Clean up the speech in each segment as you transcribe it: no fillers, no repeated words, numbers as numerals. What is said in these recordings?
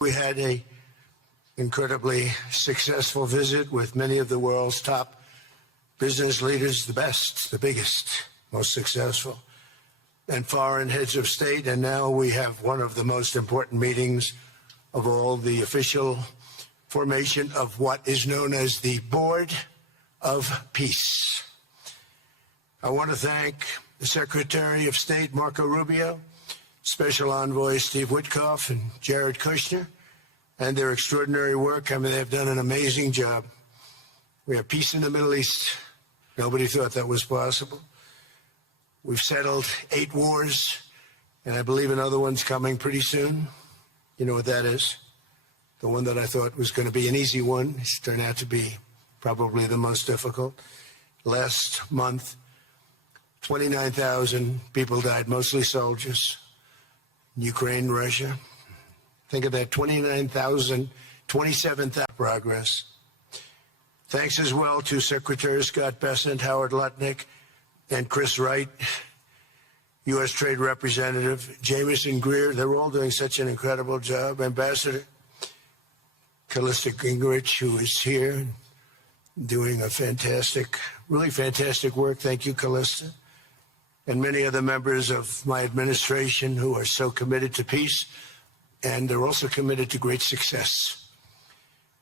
We had an incredibly successful visit with many of the world's top business leaders, the best, the biggest, most successful, and foreign heads of state. And now we have one of the most important meetings of all, the official formation of what is known as the Board of Peace. I want to thank the Secretary of State, Marco Rubio, Special Envoy Steve Witkoff and Jared Kushner, and their extraordinary work. I mean, they've done an amazing job. We have peace in the Middle East. Nobody thought that was possible. We've settled 8 wars, and I believe another one's coming pretty soon. You know what that is? The one that I thought was going to be an easy one. It's turned out to be probably the most difficult. Last month, 29,000 people died, mostly soldiers. Ukraine, Russia. Think of that, 29,000, 27,000 progress. Thanks as well to Secretary Scott Bessent, Howard Lutnick, and Chris Wright, U.S. Trade Representative, Jamieson Greer. They're all doing such an incredible job. Ambassador Callista Gingrich, who is here, doing a fantastic, really fantastic work. Thank you, Callista. And many other members of my administration who are so committed to peace, and they're also committed to great success.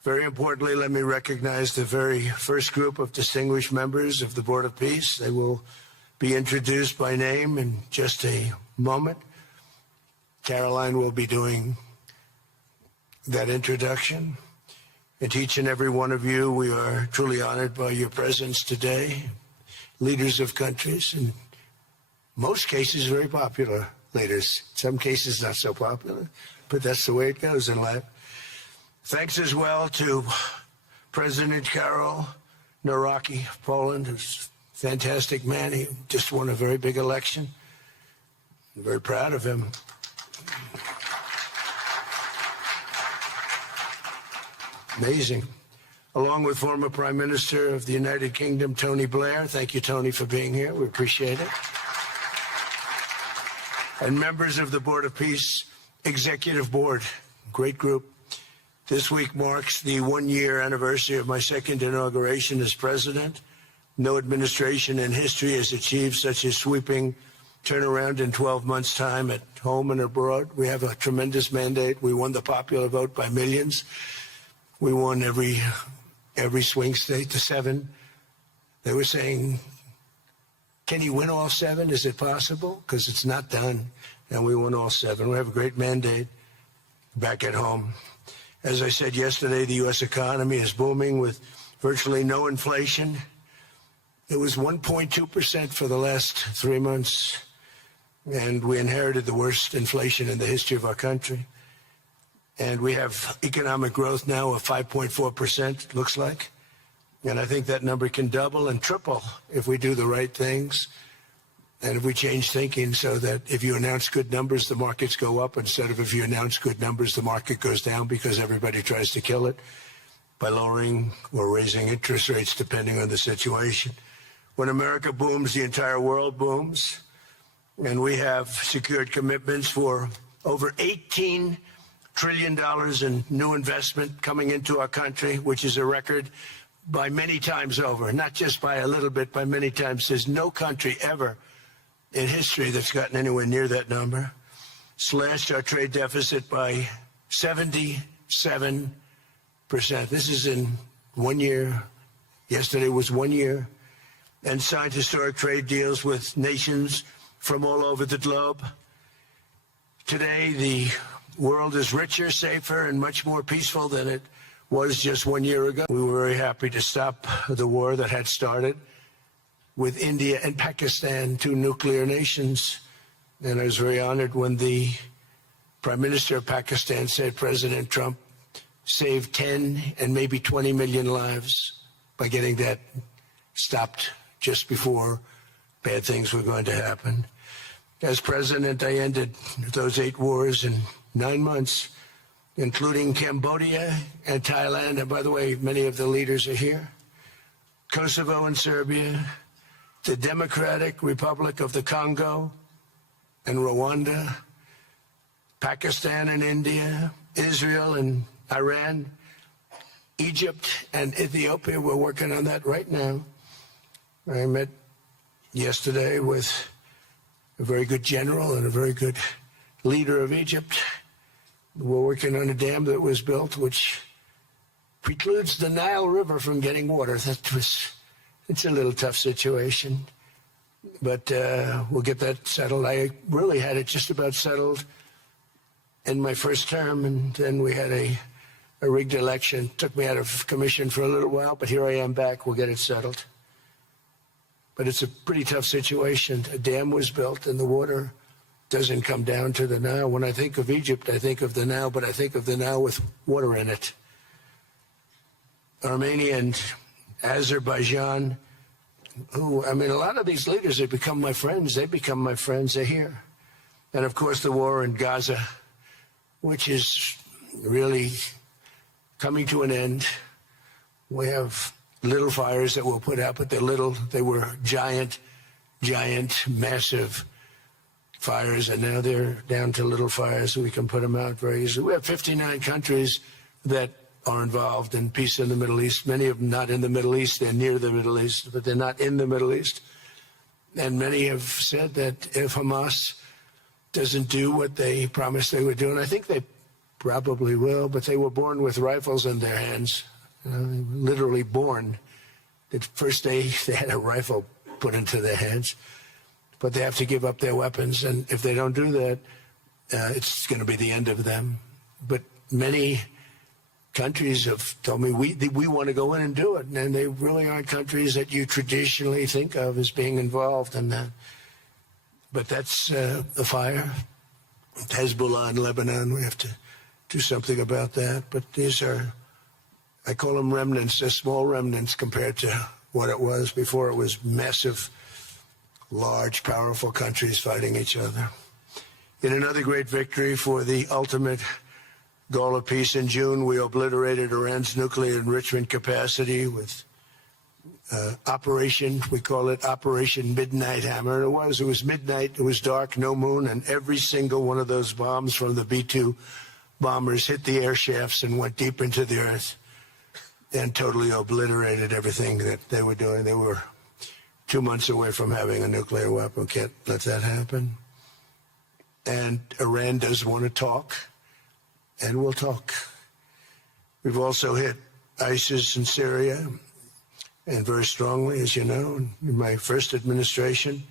Very importantly, let me recognize the very first group of distinguished members of the Board of Peace. They will be introduced by name in just a moment. Caroline will be doing that introduction. And to each and every one of you, we are truly honored by your presence today. Leaders of countries, and most cases very popular leaders, some cases not so popular, but that's the way it goes in life. Thanks as well to President Karol Nawrocki of Poland, who's a fantastic man. He just won a very big election. I'm very proud of him. Amazing. Along with former Prime Minister of the United Kingdom, Tony Blair. Thank you, Tony, for being here. We appreciate it. And members of the Board of Peace Executive Board, great group. This week marks the 1-year anniversary of my second inauguration as president. No administration in history has achieved such a sweeping turnaround in 12 months' time at home and abroad. We have a tremendous mandate. We won the popular vote by millions. We won every swing state, the 7. They were saying, can you win all 7? Is it possible? Because it's not done. And we won all 7. We have a great mandate back at home. As I said yesterday, the U.S. economy is booming with virtually no inflation. It was 1.2% for the last 3 months. And we inherited the worst inflation in the history of our country. And we have economic growth now of 5.4%, looks like. And I think that number can double and triple if we do the right things and if we change thinking so that if you announce good numbers, the markets go up instead of if you announce good numbers, the market goes down because everybody tries to kill it by lowering or raising interest rates depending on the situation. When America booms, the entire world booms. And we have secured commitments for over $18 trillion in new investment coming into our country, which is a record by many times over, not just by a little bit, by many times. There's no country ever in history that's gotten anywhere near that number. Slashed our trade deficit by 77%. This is in 1 year. Yesterday was 1 year. And signed historic trade deals with nations from all over the globe. Today, the world is richer, safer, and much more peaceful than it was just 1 year ago. We were very happy to stop the war that had started with India and Pakistan, 2 nuclear nations. And I was very honored when the Prime Minister of Pakistan said President Trump saved 10 and maybe 20 million lives by getting that stopped just before bad things were going to happen. As president, I ended those 8 wars in 9 months, including Cambodia and Thailand. And by the way, many of the leaders are here. Kosovo and Serbia, the Democratic Republic of the Congo and Rwanda, Pakistan and India, Israel and Iran, Egypt and Ethiopia. We're working on that right now. I met yesterday with a very good general and a very good leader of Egypt. We're working on a dam that was built which precludes the Nile River from getting water. It's a little tough situation, but we'll get that settled. I really had it just about settled in my first term, and then we had a rigged election. Took me out of commission for a little while, but here I am back. We'll get it settled. But it's a pretty tough situation. A dam was built and the water doesn't come down to the Nile. When I think of Egypt, I think of the Nile, but I think of the Nile with water in it. Armenia and Azerbaijan, a lot of these leaders have become my friends. They become my friends. They're here. And of course, the war in Gaza, which is really coming to an end. We have little fires that we'll put out, but they're little. They were giant, massive fires, and now they're down to little fires, so we can put them out very easily. We have 59 countries that are involved in peace in the Middle East. Many of them not in the Middle East. They're near the Middle East, but they're not in the Middle East. And many have said that if Hamas doesn't do what they promised they would do, and I think they probably will, but they were born with rifles in their hands. Literally born. The first day they had a rifle put into their hands, but they have to give up their weapons, and if they don't do that, it's going to be the end of them. But many countries have told me we want to go in and do it, and they really aren't countries that you traditionally think of as being involved in that. But that's the fire. Hezbollah in Lebanon, we have to do something about that. But these are, I call them remnants. They're small remnants compared to what it was before. It was massive, large, powerful countries fighting each other. In another great victory for the ultimate goal of peace, in June, we obliterated Iran's nuclear enrichment capacity with Operation, we call it Operation Midnight Hammer. It was midnight, it was dark, no moon, and every single one of those bombs from the B-2 bombers hit the air shafts and went deep into the earth and totally obliterated everything that they were doing. They were 2 months away from having a nuclear weapon. Can't let that happen. And Iran does want to talk, and we'll talk. We've also hit ISIS in Syria, and very strongly, as you know. In my first administration,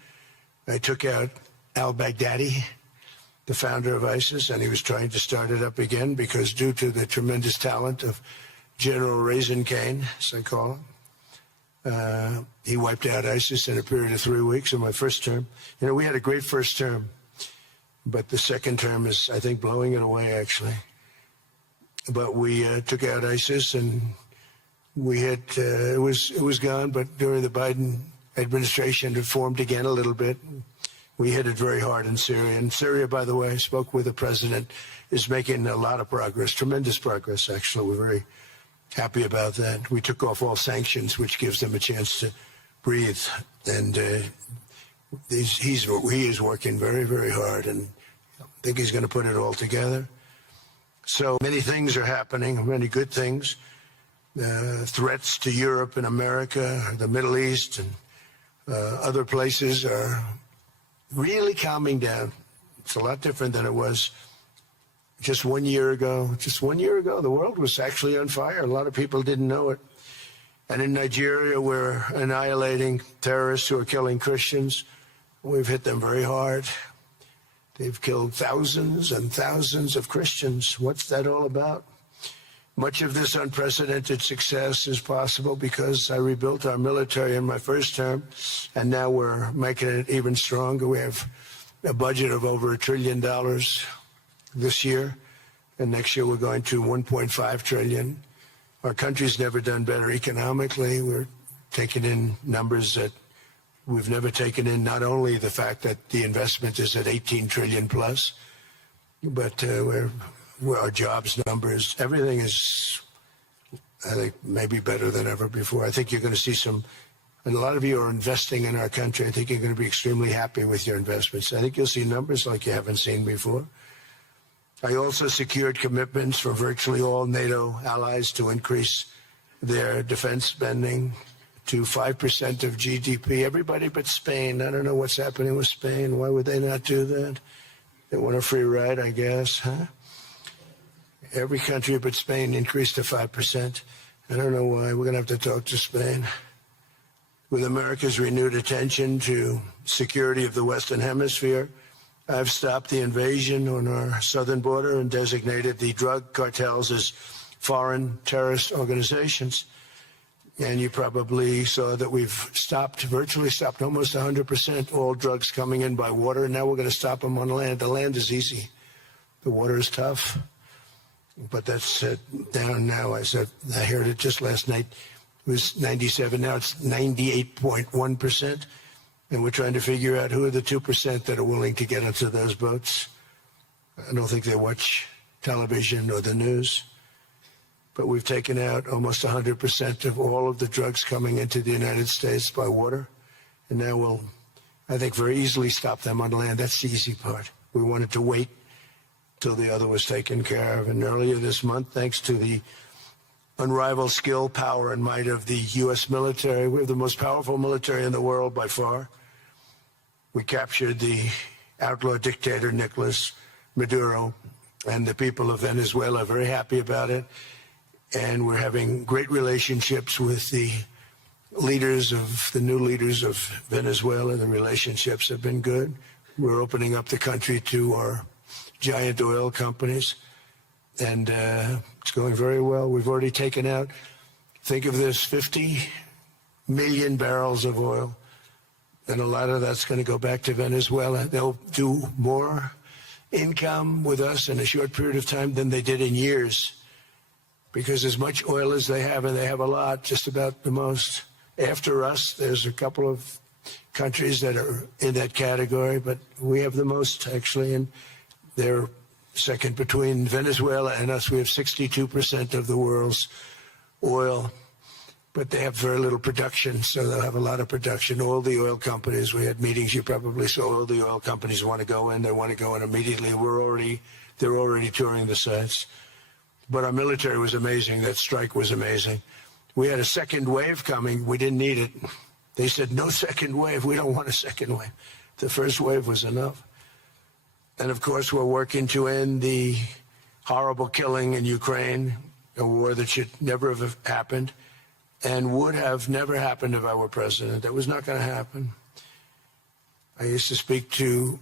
I took out al-Baghdadi, the founder of ISIS, and he was trying to start it up again because due to the tremendous talent of General Raisin Kane, as I call him, he wiped out ISIS in a period of 3 weeks in my first term. You know, we had a great first term, but the second term is, I think, blowing it away, actually. But we took out ISIS, and we had, it was gone, but during the Biden administration, it formed again a little bit. We hit it very hard in Syria. And Syria, by the way, I spoke with the president, is making a lot of progress, tremendous progress, actually. We're very happy about that. We took off all sanctions, which gives them a chance to breathe. And he is working very, very hard, and I think he's going to put it all together. So many things are happening, many good things. Threats to Europe and America, the Middle East, and other places are really calming down. It's a lot different than it was just 1 year ago. Just 1 year ago, the world was actually on fire. A lot of people didn't know it. And in Nigeria, we're annihilating terrorists who are killing Christians. We've hit them very hard. They've killed thousands and thousands of Christians. What's that all about? Much of this unprecedented success is possible because I rebuilt our military in my first term, and now we're making it even stronger. We have a budget of over $1 trillion this year, and next year we're going to $1.5 trillion. Our country's never done better economically. We're taking in numbers that we've never taken in, not only the fact that the investment is at 18 trillion plus, but our jobs numbers, everything is, I think, maybe better than ever before. I think you're going to see and a lot of you are investing in our country. I think you're going to be extremely happy with your investments. I think you'll see numbers like you haven't seen before. I also secured commitments from virtually all NATO allies to increase their defense spending to 5% of GDP. Everybody but Spain. I don't know what's happening with Spain. Why would they not do that? They want a free ride, I guess, huh? Every country but Spain increased to 5%. I don't know why. We're going to have to talk to Spain. With America's renewed attention to security of the Western Hemisphere, I've stopped the invasion on our southern border and designated the drug cartels as foreign terrorist organizations. And you probably saw that we've virtually stopped almost 100% all drugs coming in by water. And now we're going to stop them on land. The land is easy. The water is tough. But that's down now. I heard it just last night. It was 97. Now it's 98.1%. And we're trying to figure out who are the 2% that are willing to get onto those boats. I don't think they watch television or the news. But we've taken out almost 100% of all of the drugs coming into the United States by water. And now we'll, I think, very easily stop them on land. That's the easy part. We wanted to wait till the other was taken care of. And earlier this month, thanks to the unrivaled skill, power, and might of the U.S. military, we have the most powerful military in the world by far. We captured the outlaw dictator Nicolas Maduro, and the people of Venezuela are very happy about it. And we're having great relationships with the new leaders of Venezuela. The relationships have been good. We're opening up the country to our giant oil companies, and it's going very well. We've already taken out, think of this, 50 million barrels of oil, and a lot of that's going to go back to Venezuela. They'll do more income with us in a short period of time than they did in years, because as much oil as they have, and they have a lot, just about the most. After us, there's a couple of countries that are in that category, but we have the most, actually, and they're second between Venezuela and us. We have 62% of the world's oil, but they have very little production, so they'll have a lot of production. All the oil companies, we had meetings, you probably saw, all the oil companies want to go in. They want to go in immediately. They're already touring the sites. But our military was amazing. That strike was amazing. We had a second wave coming. We didn't need it. They said, no second wave. We don't want a second wave. The first wave was enough. And, of course, we're working to end the horrible killing in Ukraine, a war that should never have happened and would have never happened if I were president. That was not going to happen. I used to speak to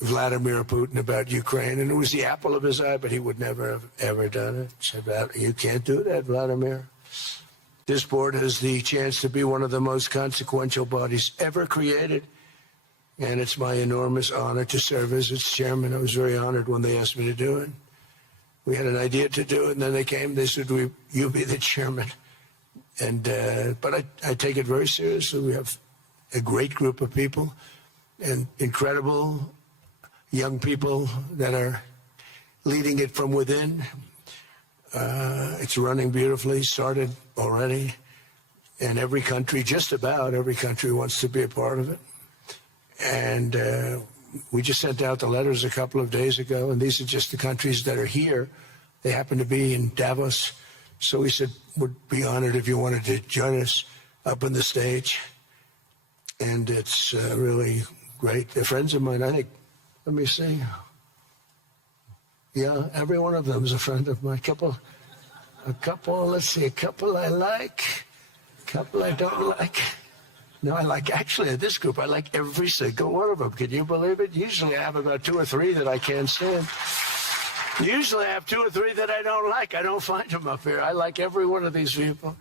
Vladimir Putin about Ukraine, and it was the apple of his eye, but he would never have ever done it. He said, you can't do that, Vladimir. This board has the chance to be one of the most consequential bodies ever created. And it's my enormous honor to serve as its chairman. I was very honored when they asked me to do it. We had an idea to do it, and then they came. They said, "You be the chairman." And but I take it very seriously. We have a great group of people, and incredible young people that are leading it from within. It's running beautifully. Started already, and every country, just about every country, wants to be a part of it. And we just sent out the letters a couple of days ago, and these are just the countries that are here. They happen to be in Davos. So we said, we'd be honored if you wanted to join us up on the stage. And it's really great. They're friends of mine, I think. Let me see. Yeah, every one of them is a friend of mine. A couple, let's see, a couple I like, a couple I don't like. No, I like, actually, this group, I like every single one of them. Can you believe it? Usually I have about 2 or 3 that I can't stand. Usually I have 2 or 3 that I don't like. I don't find them up here. I like every one of these people.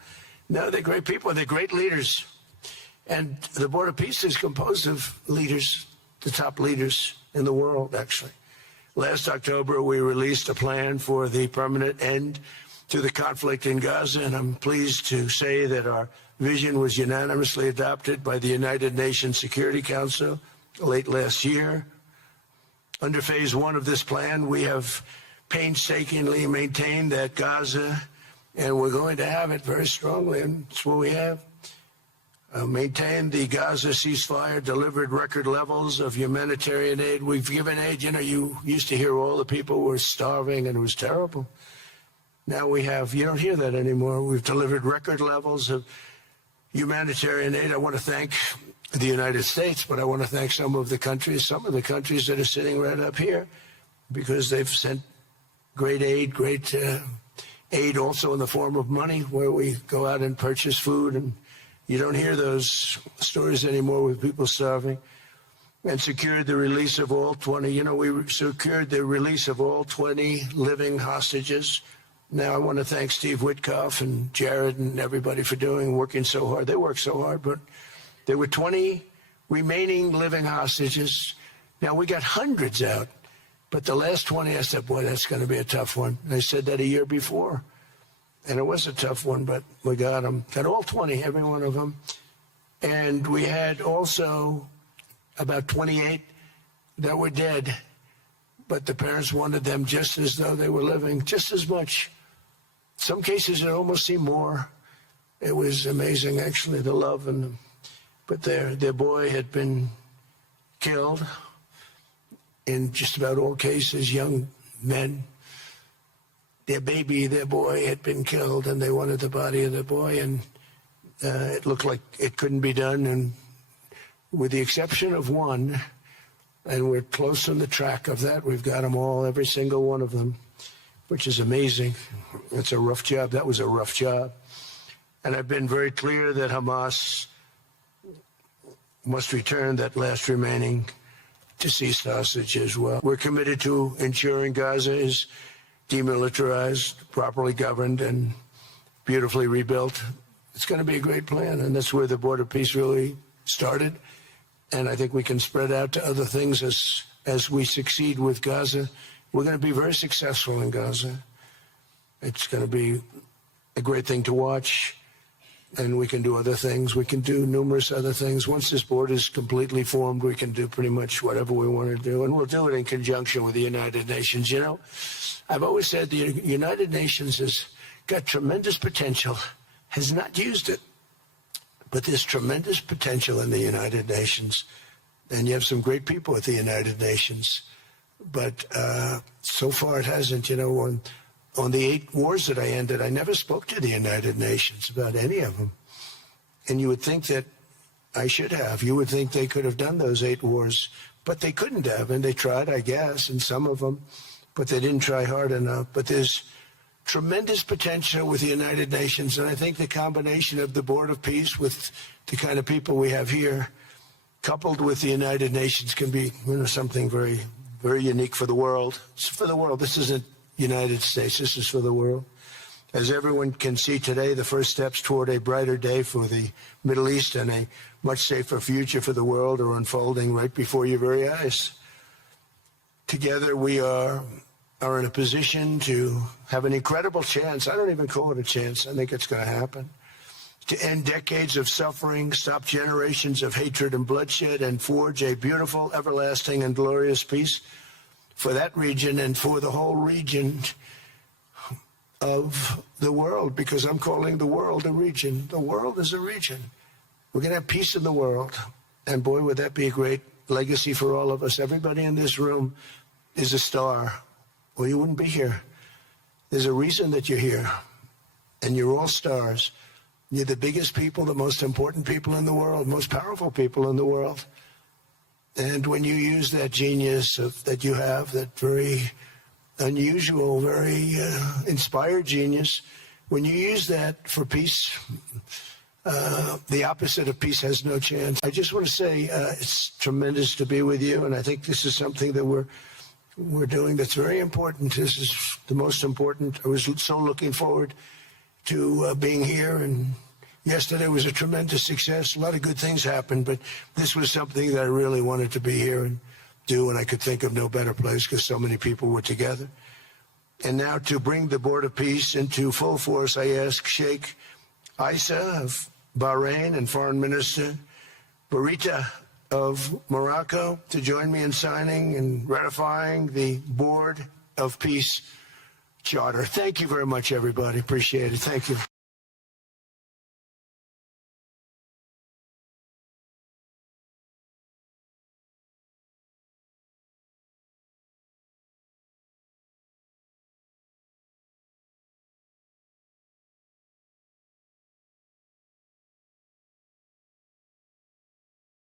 No, they're great people. They're great leaders. And the Board of Peace is composed of leaders, the top leaders in the world, actually. Last October, we released a plan for the permanent end to the conflict in Gaza, and I'm pleased to say that our vision was unanimously adopted by the United Nations Security Council late last year. Under phase 1 of this plan, we have painstakingly maintained that Gaza, and we're going to have it very strongly, and it's what we have. maintained the Gaza ceasefire, delivered record levels of humanitarian aid. We've given aid. You know, you used to hear all the people were starving and it was terrible. Now you don't hear that anymore. We've delivered record levels of humanitarian aid. I want to thank the United States, but I want to thank some of the countries that are sitting right up here, because they've sent great aid, aid also in the form of money, where we go out and purchase food, and you don't hear those stories anymore with people starving. And secured the release of all 20, we secured the release of all 20 living hostages. Now, I want to thank Steve Witkoff and Jared and everybody for working so hard. They worked so hard, but there were 20 remaining living hostages. Now, we got hundreds out, but the last 20, I said, boy, that's going to be a tough one. And I said that a year before, and it was a tough one, but we got them. Got all 20, every one of them. And we had also about 28 that were dead, but the parents wanted them just as though they were living, just as much. Some cases, it almost seemed more. It was amazing, actually, the love but their boy had been killed. In just about all cases, young men. Their boy had been killed, and they wanted the body of the boy, and it looked like it couldn't be done. And with the exception of one, and we're close on the track of that, we've got them all, every single one of them, which is amazing. It's a rough job. That was a rough job. And I've been very clear that Hamas must return that last remaining deceased hostage as well. We're committed to ensuring Gaza is demilitarized, properly governed, and beautifully rebuilt. It's going to be a great plan, and that's where the Board of Peace really started. And I think we can spread out to other things as we succeed with Gaza. We're going to be very successful in Gaza. It's going to be a great thing to watch. And we can do other things. We can do numerous other things. Once this board is completely formed, we can do pretty much whatever we want to do. And we'll do it in conjunction with the United Nations. I've always said the United Nations has got tremendous potential, has not used it. But there's tremendous potential in the United Nations. And you have some great people at the United Nations. But so far it hasn't. On the 8 wars that I ended, I never spoke to the United Nations about any of them. And you would think that I should have. You would think they could have done those 8 wars, but they couldn't have. And they tried, I guess, in some of them, but they didn't try hard enough. But there's tremendous potential with the United Nations. And I think the combination of the Board of Peace with the kind of people we have here, coupled with the United Nations, can be something very, very unique for the world. It's for the world. This isn't United States. This is for the world. As everyone can see today, the first steps toward a brighter day for the Middle East and a much safer future for the world are unfolding right before your very eyes. Together we are in a position to have an incredible chance. I don't even call it a chance. I think it's going to happen. To end decades of suffering, stop generations of hatred and bloodshed, and forge a beautiful, everlasting, and glorious peace for that region and for the whole region of the world, because I'm calling the world a region. The world is a region. We're going to have peace in the world. And boy, would that be a great legacy for all of us. Everybody in this room is a star, or you wouldn't be here. There's a reason that you're here, and you're all stars. You're the biggest people, the most important people in the world, most powerful people in the world. And when you use that genius that you have, that very unusual, very inspired genius, when you use that for peace, the opposite of peace has no chance. I just want to say it's tremendous to be with you, and I think this is something that we're doing that's very important. This is the most important. I was so looking forward to being here, and yesterday was a tremendous success. A lot of good things happened, but this was something that I really wanted to be here and do, and I could think of no better place because so many people were together. And now to bring the Board of Peace into full force, I ask Sheikh Issa of Bahrain and Foreign Minister Barita of Morocco to join me in signing and ratifying the Board of Peace Charter. Thank you very much, everybody. Appreciate it. Thank you.